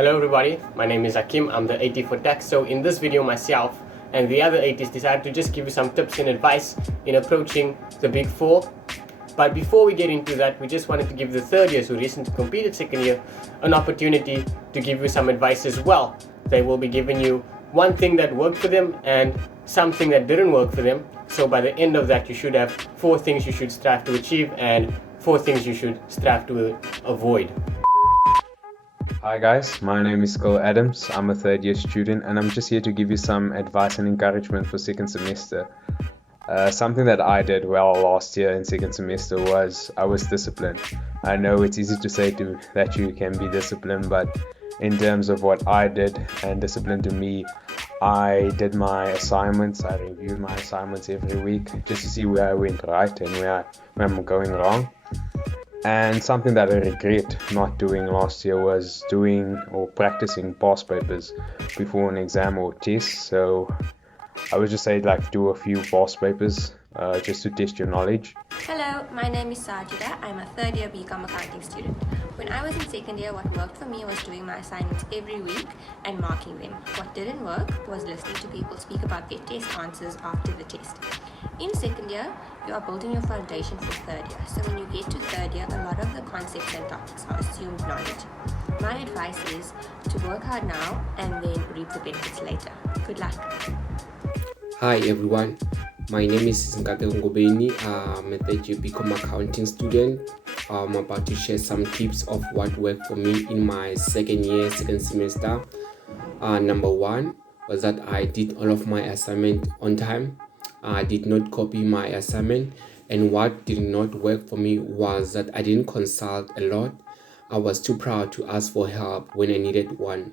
Hello everybody, my name is Akim, I'm the AT for Tax. So in this video myself and the other ATs decided to just give you some tips and advice in approaching the Big Four. But before we get into that, we just wanted to give the third years who recently completed second year an opportunity to give you some advice as well. They will be giving you one thing that worked for them and something that didn't work for them. So by the end of that, you should have 4 things you should strive to achieve and 4 things you should strive to avoid. Hi guys, my name is Cole Adams. I'm a third year student and I'm just here to give you some advice and encouragement for second semester. Something that I did well last year in second semester was I was disciplined. I know it's easy to say that you can be disciplined, but in terms of what I did and discipline to me, I did my assignments. I reviewed my assignments every week just to see where I went right and where I'm going wrong. And something that I regret not doing last year was doing or practicing past papers before an exam or test. So I would just say do a few past papers just to test your knowledge. Hello, my name is Sajida. I'm a third year BCom accounting student. When I was in second year, what worked for me was doing my assignments every week and marking them. What didn't work was listening to people speak about their test answers after the test. In second year, you are building your foundation for third year. So when you get to third year, a lot of the concepts and topics are assumed knowledge. My advice is to work hard now and then reap the benefits later. Good luck. Hi everyone, my name is Nkate Ngobeni. I'm a third year BCom accounting student. I'm about to share some tips of what worked for me in my second semester. Number 1 was that I did all of my assignment on time. I did not copy my assignment, and what did not work for me was that I didn't consult a lot. I was too proud to ask for help when I needed one.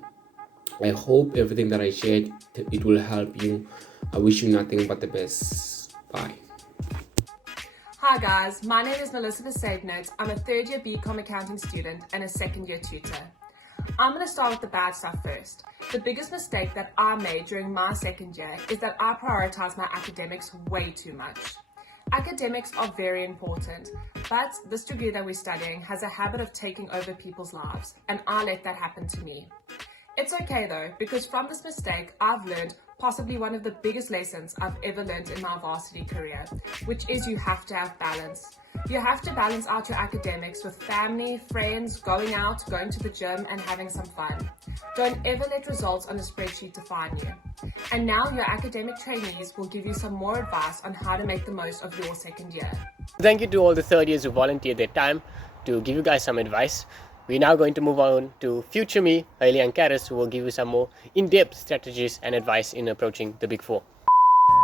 I hope everything that I shared, it will help you. I wish you nothing but the best. Bye. Hi guys, my name is Melissa Notes. I'm a third year BCom accounting student and a second year tutor. I'm going to start with the bad stuff first. The biggest mistake that I made during my second year is that I prioritized my academics way too much. Academics are very important, but this degree that we're studying has a habit of taking over people's lives, and I let that happen to me. It's okay though, because from this mistake, I've learned possibly one of the biggest lessons I've ever learned in my varsity career, which is you have to have balance. You have to balance out your academics with family, friends, going out, going to the gym, and having some fun. Don't ever let results on a spreadsheet define you. And now your academic trainees will give you some more advice on how to make the most of your second year. Thank you to all the third years who volunteered their time to give you guys some advice. We're now going to move on to future me, Hailey and Karis, who will give you some more in-depth strategies and advice in approaching the Big Four.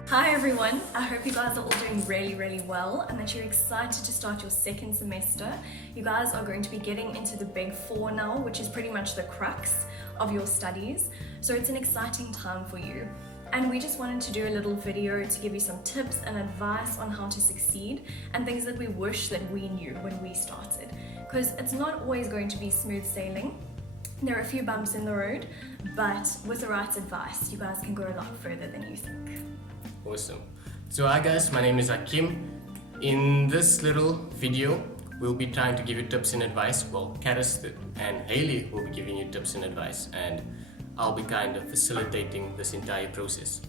Hi everyone, I hope you guys are all doing really well and that you're excited to start your second semester. You guys are going to be getting into the Big Four now, which is pretty much the crux of your studies. So it's an exciting time for you. And we just wanted to do a little video to give you some tips and advice on how to succeed and things that we wish that we knew when we started. Because it's not always going to be smooth sailing. There are a few bumps in the road, but with the right advice, you guys can go a lot further than you think. Awesome. So hi guys, my name is Akim. In this little video, we'll be trying to give you tips and advice. Well, Karis and Hailey will be giving you tips and advice, and I'll be kind of facilitating this entire process.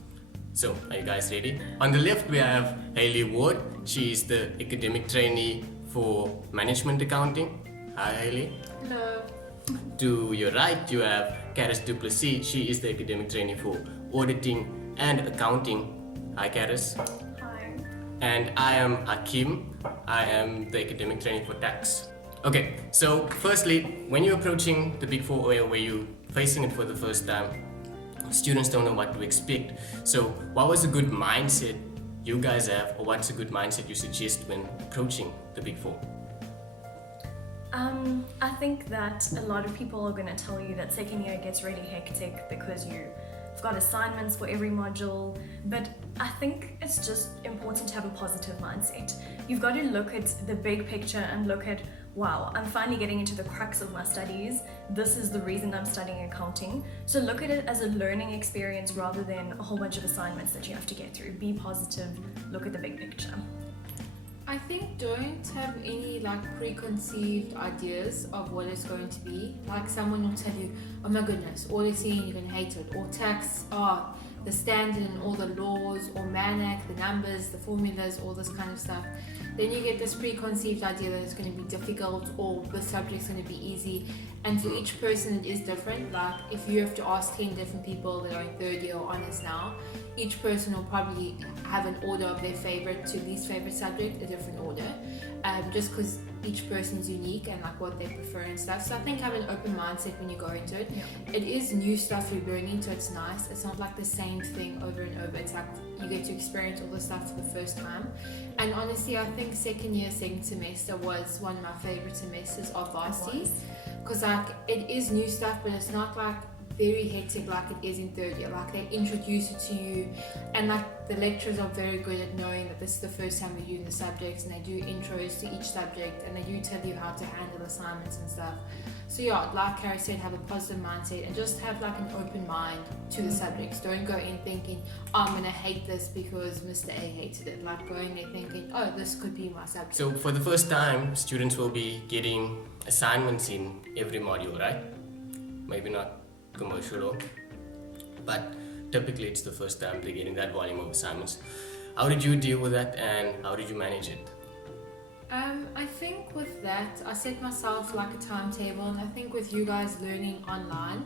So, are you guys ready? On the left, we have Hailey Ward. She is the academic trainee for management accounting. Hi Hailey. Hello. To your right, you have Karis Duplessis. She is the academic trainee for auditing and accounting. Hi Karis. Hi. And I am Akim. I am the academic trainee for tax. Okay, so firstly, when you're approaching the Big Four or where you're facing it for the first time, students don't know what to expect. So what was a good mindset you guys have, or what's a good mindset you suggest when approaching the Big Four? I think that a lot of people are going to tell you that second year gets really hectic because you've got assignments for every module, but I think it's just important to have a positive mindset. You've got to look at the big picture and look at, wow, I'm finally getting into the crux of my studies. This is the reason I'm studying accounting. So look at it as a learning experience rather than a whole bunch of assignments that you have to get through. Be positive, look at the big picture. I think don't have any like preconceived ideas of what it's going to be. Like someone will tell you, oh my goodness, auditing, you're going to hate it. Or tax, the standard and all the laws, or MANAC, the numbers, the formulas, all this kind of stuff. Then you get this preconceived idea that it's going to be difficult or the subject's going to be easy. And for each person it is different. Like if you have to ask 10 different people that are in third year or honors now, each person will probably have an order of their favorite to least favorite subject, a different order, just because each person's unique and like what they prefer and stuff. So I think have an open mindset when you go into it. It is new stuff you're learning, so it's nice. It's not like the same thing over and over. It's like you get to experience all the stuff for the first time. And honestly, I think second semester was one of my favorite semesters of varsity, because like it is new stuff, but it's not like very hectic like it is in third year. Like they introduce it to you, and like the lecturers are very good at knowing that this is the first time you're doing the subjects, and they do intros to each subject, and they do tell you how to handle assignments and stuff. So yeah, like Carrie said, have a positive mindset and just have like an open mind to the subjects. Don't go in thinking, I'm gonna hate this because Mr. A hated it. Like go in there thinking, oh, this could be my subject. So for the first time, students will be getting assignments in every module, right? Maybe not commercial, but typically it's the first time they're getting that volume of assignments. How did you deal with that, and how did you manage it? I think with that, I set myself like a timetable, and I think with you guys learning online,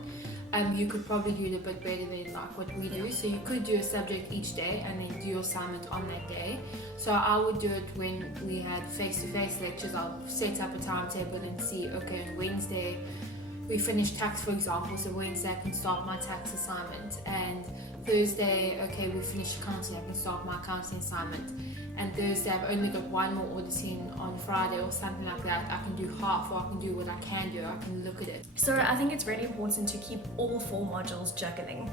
you could probably do it a bit better than like what we do. So you could do a subject each day and then do your assignment on that day. So I would do it when we had face-to-face lectures. I'll set up a timetable and see, okay, on Wednesday we finish tax, for example, so Wednesday I can start my tax assignment, and Thursday, okay, we finish accounting, I can start my accounting assignment, and Thursday I've only got one more auditing on Friday or something like that. I can do half, or I can do what I can do, I can look at it. So I think it's really important to keep all 4 modules juggling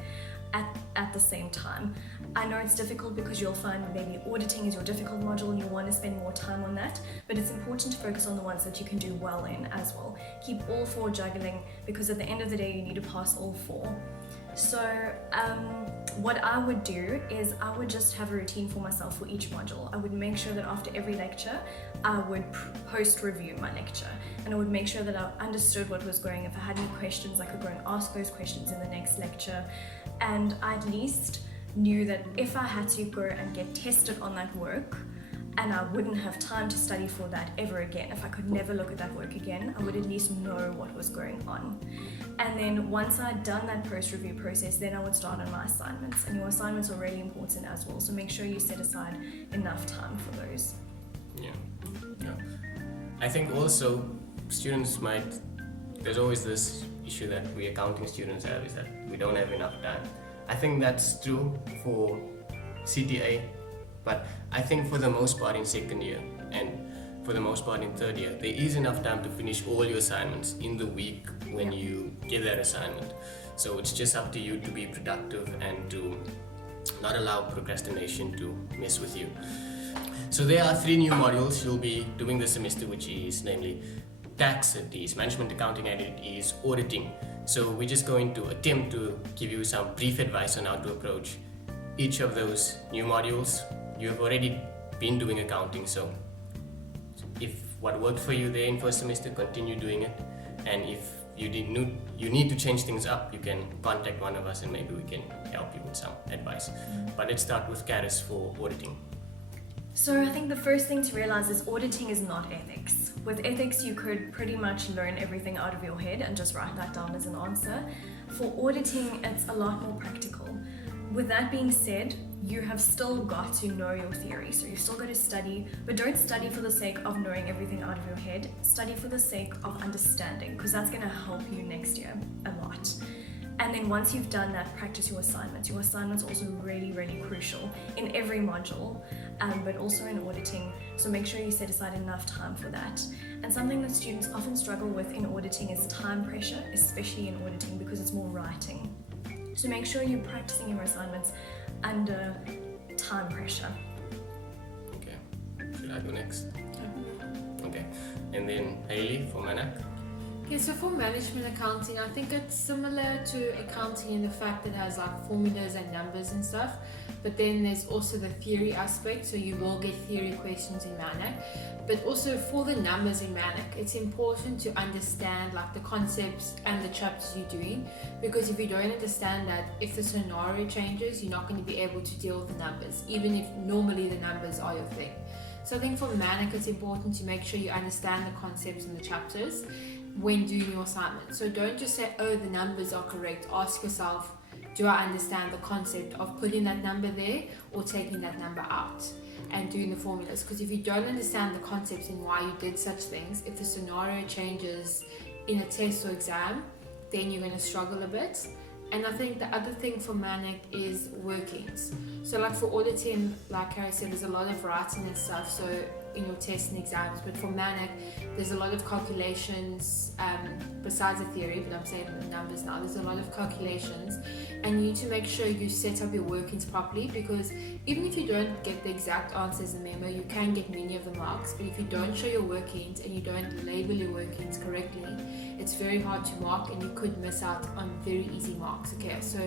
at the same time. I know it's difficult because you'll find maybe auditing is your difficult module and you want to spend more time on that, but it's important to focus on the ones that you can do well in as well. Keep all 4 juggling, because at the end of the day you need to pass all 4. So what I would do is I would just have a routine for myself for each module. I would make sure that after every lecture I would post-review my lecture, and I would make sure that I understood what was going. If I had any questions, I could go and ask those questions in the next lecture, and I at least knew that if I had to go and get tested on that work, and I wouldn't have time to study for that ever again, if I could never look at that work again, I would at least know what was going on. And then once I'd done that post-review process, then I would start on my assignments. And your assignments are really important as well, so make sure you set aside enough time for those. Yeah. I think also students there's always this issue that we accounting students have, is that we don't have enough time. I think that's true for CTA, but I think for the most part in second year and for the most part in third year, there is enough time to finish all your assignments in the week when you get that assignment. So it's just up to you to be productive and to not allow procrastination to mess with you. So there are 3 new modules you'll be doing this semester, which is namely tax, it is management accounting, and it is auditing. So we're just going to attempt to give you some brief advice on how to approach each of those new modules. You have already been doing accounting, so if what worked for you there in first semester, continue doing it. And if you need to change things up, you can contact one of us and maybe we can help you with some advice. But let's start with Karis for auditing. So I think the first thing to realize is auditing is not ethics. With ethics, you could pretty much learn everything out of your head and just write that down as an answer. For auditing, it's a lot more practical. With that being said, you have still got to know your theory, so you've still got to study, but don't study for the sake of knowing everything out of your head. Study for the sake of understanding, because that's going to help you next year a lot. And then once you've done that, practice your assignments. Your assignments are also really, really crucial in every module, but also in auditing. So make sure you set aside enough time for that. And something that students often struggle with in auditing is time pressure, especially in auditing because it's more writing. So make sure you're practicing your assignments under time pressure. Okay, should I go next? Okay, and then Hailey for MANAC. Okay, so for management accounting, I think it's similar to accounting in the fact that it has like formulas and numbers and stuff, but then there's also the theory aspect, so you will get theory questions in MANAC. But also for the numbers in MANAC, it's important to understand like the concepts and the chapters you're doing, because if you don't understand that, if the scenario changes, you're not going to be able to deal with the numbers, even if normally the numbers are your thing. So I think for MANAC, it's important to make sure you understand the concepts and the chapters when doing your assignment. So don't just say, oh, the numbers are correct. Ask yourself, do I understand the concept of putting that number there or taking that number out and doing the formulas? Because if you don't understand the concepts and why you did such things, if the scenario changes in a test or exam, then you're going to struggle a bit. And I think the other thing for MANAC is workings. So like for auditing, like Carrie said, there's a lot of writing and stuff, so in your tests and exams. But for MANAC, there's a lot of calculations, besides the theory, but I'm saying the numbers now, there's a lot of calculations. And you need to make sure you set up your workings properly, because even if you don't get the exact answers in the memo, you can get many of the marks. But if you don't show your workings and you don't label your workings correctly, it's very hard to mark and you could miss out on very easy marks. Okay, so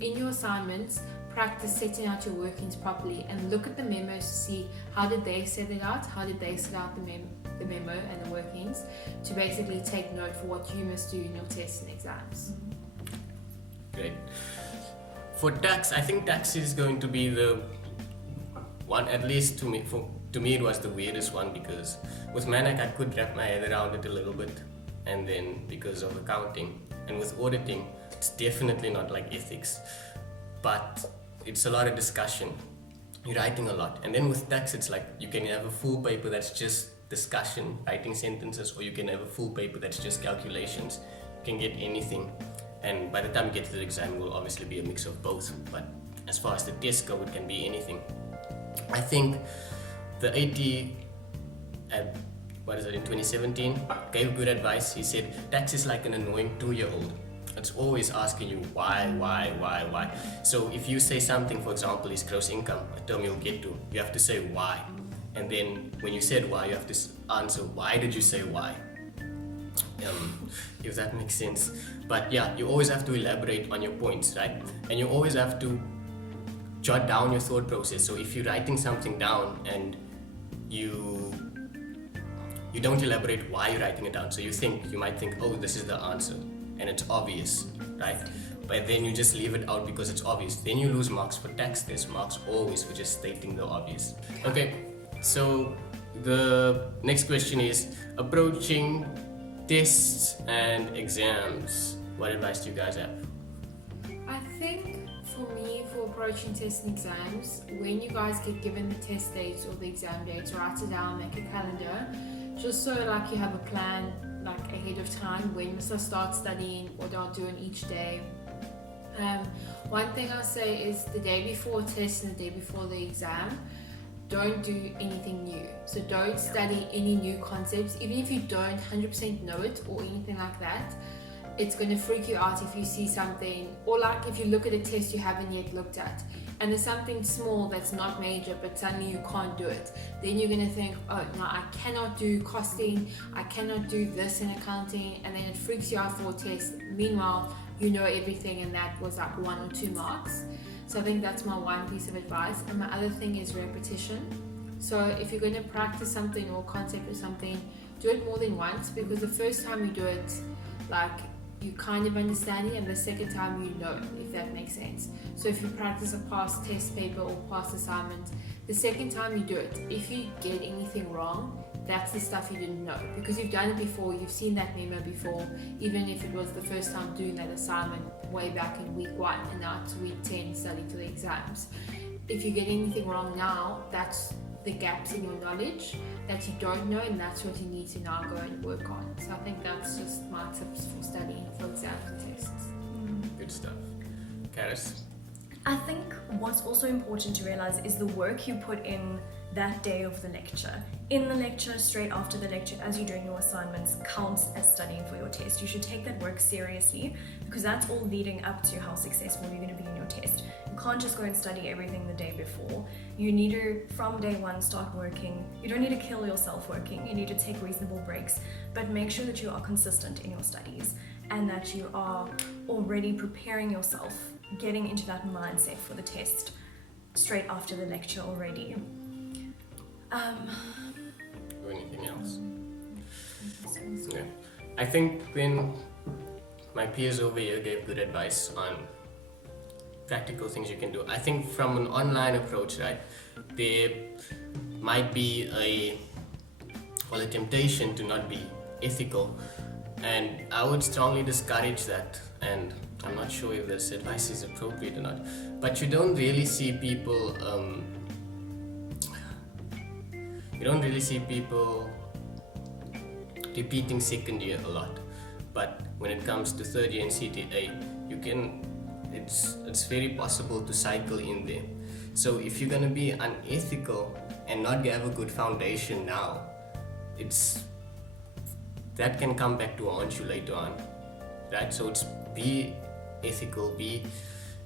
in your assignments, practice setting out your workings properly and look at the memos to see how did they set it out, how did they set out the memo and the workings, to basically take note for what you must do in your tests and exams. Great. For tax, I think tax is going to be the one, at least to me, it was the weirdest one, because with MANAC I could wrap my head around it a little bit, and then because of accounting, and with auditing it's definitely not like ethics, but it's a lot of discussion, you're writing a lot. And then with tax, it's like you can have a full paper that's just discussion, writing sentences, or you can have a full paper that's just calculations. You can get anything, and by the time you get to the exam, it will obviously be a mix of both. But as far as the tests go, it can be anything. I think the AT at in 2017 gave good advice. He said tax is like an annoying 2-year-old. It's always asking you why. So if you say something, for example, is gross income, a term you'll get to, you have to say why. And then when you said why, you have to answer, why did you say why? If that makes sense. But yeah, you always have to elaborate on your points, right? And you always have to jot down your thought process. So if you're writing something down and you don't elaborate why you're writing it down, so you might think, oh, this is the answer, and it's obvious, right? But then you just leave it out because it's obvious. Then you lose marks. For tax, there's marks always for just stating the obvious. Okay, so the next question is approaching tests and exams. What advice do you guys have? I think for me, for approaching tests and exams, when you guys get given the test dates or the exam dates, write it down, make a calendar, just so like you have a plan like ahead of time. When must I start studying, what I'll do on each day. One thing I'll say is the day before test and the day before the exam, don't do anything new. So don't study any new concepts, even if you don't 100% know it or anything like that. It's going to freak you out if you see something, or like if you look at a test you haven't yet looked at and there's something small that's not major but suddenly you can't do it. Then you're going to think, oh no, I cannot do costing, I cannot do this in accounting, and then it freaks you out for a test. Meanwhile, you know everything and that was like 1 or 2 marks. So I think that's my one piece of advice. And my other thing is repetition. So if you're going to practice something or concept or something, do it more than once, because the first time you do it, like, you kind of understand it, and the second time you know, if that makes sense. So if you practice a past test paper or past assignment, the second time you do it, if you get anything wrong, that's the stuff you didn't know, because you've done it before, you've seen that memo before, even if it was the first time doing that assignment way back in week 1 and now it's week 10 studying for the exams. If you get anything wrong now, that's the gaps in your knowledge that you don't know, and that's what you need to now go and work on. So I think that's just my tips for studying for exams and tests. Good stuff. Karis? I think what's also important to realize is the work you put in that day of the lecture. In the lecture, straight after the lecture, as you're doing your assignments, counts as studying for your test. You should take that work seriously because that's all leading up to how successful you're going to be in your test. You can't just go and study everything the day before. You need to, from day one, start working. You don't need to kill yourself working. You need to take reasonable breaks, but make sure that you are consistent in your studies and that you are already preparing yourself, getting into that mindset for the test straight after the lecture already. Or anything else? Yeah. I think when my peers over here gave good advice on practical things you can do. I think from an online approach, right, there might be a temptation to not be ethical, and I would strongly discourage that. And I'm not sure if this advice is appropriate or not, but you don't really see people repeating second year a lot. But when it comes to third year and CTA, it's very possible to cycle in there. So if you're gonna be unethical and not have a good foundation now, that can come back to haunt you later on, right? So it's be ethical,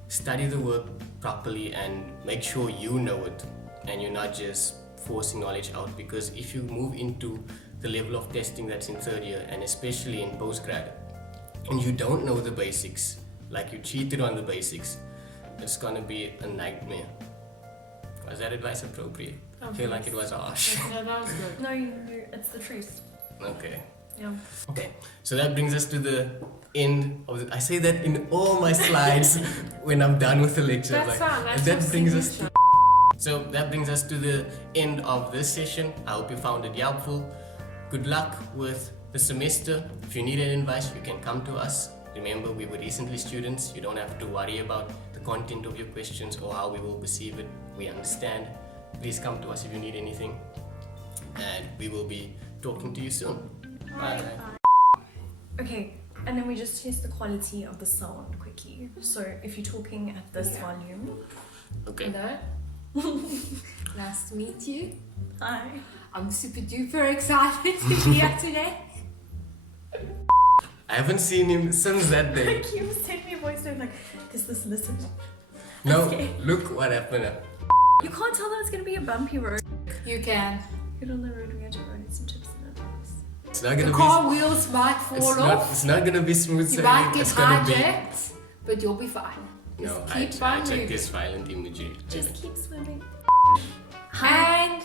study the work properly and make sure you know it and you're not just forcing knowledge out, because if you move into the level of testing that's in third year and especially in postgrad and you don't know the basics, like you cheated on the basics, it's gonna be a nightmare. Was that advice appropriate? I feel like it was harsh. No, that was good. No, it's the truth. Okay. Yeah. Okay, so that brings us to the end of I say that in all my slides when I'm done with the lecture. That's fine. That's that your brings us signature. So that brings us to the end of this session. I hope you found it helpful. Good luck with the semester. If you need any advice, you can come to us. Remember, we were recently students. You don't have to worry about the content of your questions or how we will perceive it. We understand. Please come to us if you need anything. And we will be talking to you soon. Bye. Okay, and then we just test the quality of the sound quickly. So if you're talking at this volume. Okay. Hello. Nice to meet you. Hi. I'm super duper excited to be here today. I haven't seen him since that day. Like you sent me a voice note like, does this listen? No, Okay. look what happened. You can't tell that it's gonna be a bumpy road. You can. Get on the road, we had to ride some tips and advice. It's not The gonna car wheels might fall off. It's not gonna be smooth You sailing. might get It's gonna be. hijacked, but you'll be fine. No, Just keep on hijack moving. is violent imagery. Just keep swimming. And